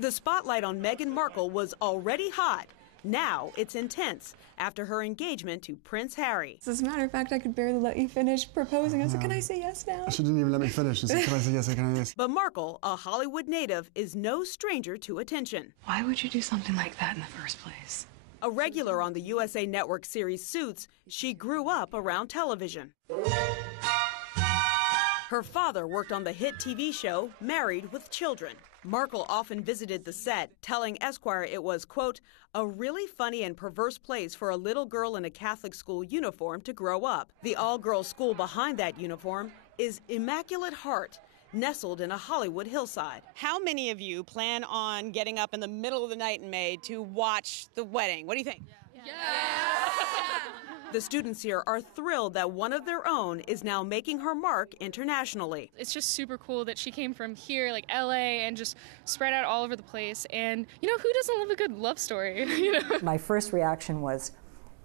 The spotlight on Meghan Markle was already hot. Now it's intense after her engagement to Prince Harry. As a matter of fact, I could barely let you finish proposing. I said, can I say yes now? She didn't even let me finish. She said, can I say yes, can I yes? But Markle, a Hollywood native, is no stranger to attention. Why would you do something like that in the first place? A regular on the USA Network series Suits, she grew up around television. Her father worked on the hit TV show Married with Children. Markle often visited the set, telling Esquire it was, quote, a really funny and perverse place for a little girl in a Catholic school uniform to grow up. The all-girls school behind that uniform is Immaculate Heart, nestled in a Hollywood hillside. How many of you plan on getting up in the middle of the night in May to watch the wedding? What do you think? Yeah. The students here are thrilled that one of their own is now making her mark internationally. It's just super cool that she came from here, like LA, and just spread out all over the place. And, who doesn't love a good love story, My first reaction was,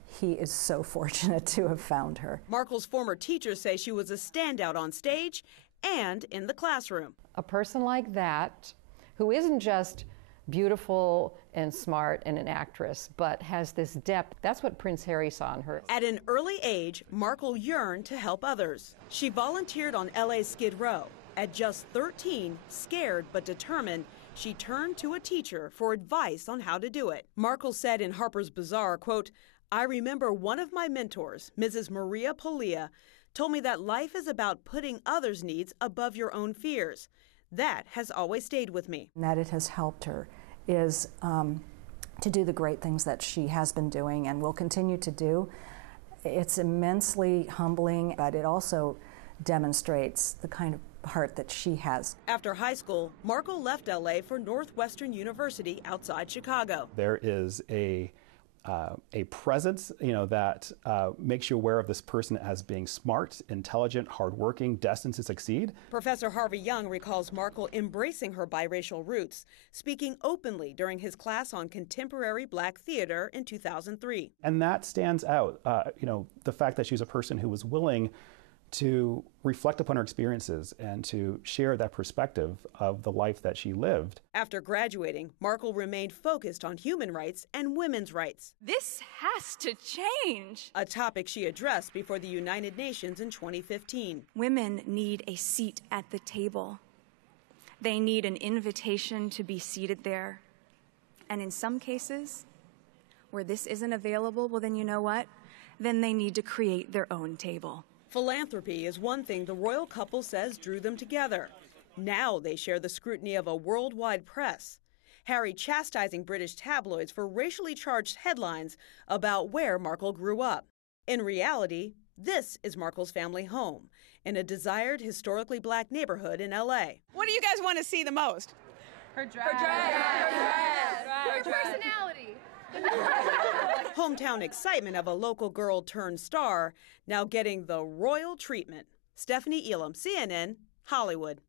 he is so fortunate to have found her. Markle's former teachers say she was a standout on stage and in the classroom. A person like that, who isn't just beautiful and smart and an actress, but has this depth. That's what Prince Harry saw in her. At an early age, Markle yearned to help others. She volunteered on LA's Skid Row. At just 13, scared but determined, she turned to a teacher for advice on how to do it. Markle said in Harper's Bazaar, quote, I remember one of my mentors, Mrs. Maria Polia, told me that life is about putting others' needs above your own fears. That has always stayed with me. And that it has helped her is to do the great things that she has been doing and will continue to do. It's immensely humbling, but it also demonstrates the kind of heart that she has. After high school, Markle left LA for Northwestern University outside Chicago. There is a presence, that makes you aware of this person as being smart, intelligent, hardworking, destined to succeed. Professor Harvey Young recalls Markle embracing her biracial roots, speaking openly during his class on contemporary black theater in 2003. And that stands out, the fact that she's a person who was willing to reflect upon her experiences and to share that perspective of the life that she lived. After graduating, Markle remained focused on human rights and women's rights. This has to change. A topic she addressed before the United Nations in 2015. Women need a seat at the table. They need an invitation to be seated there. And in some cases, where this isn't available, well, then you know what? Then they need to create their own table. Philanthropy is one thing the royal couple says drew them together. Now they share the scrutiny of a worldwide press. Harry chastising British tabloids for racially charged headlines about where Markle grew up. In reality, this is Markle's family home in a desired historically black neighborhood in LA. What do you guys want to see the most? Her dress. Her personality. Hometown excitement of a local girl turned star, now getting the royal treatment. Stephanie Elam, CNN, Hollywood.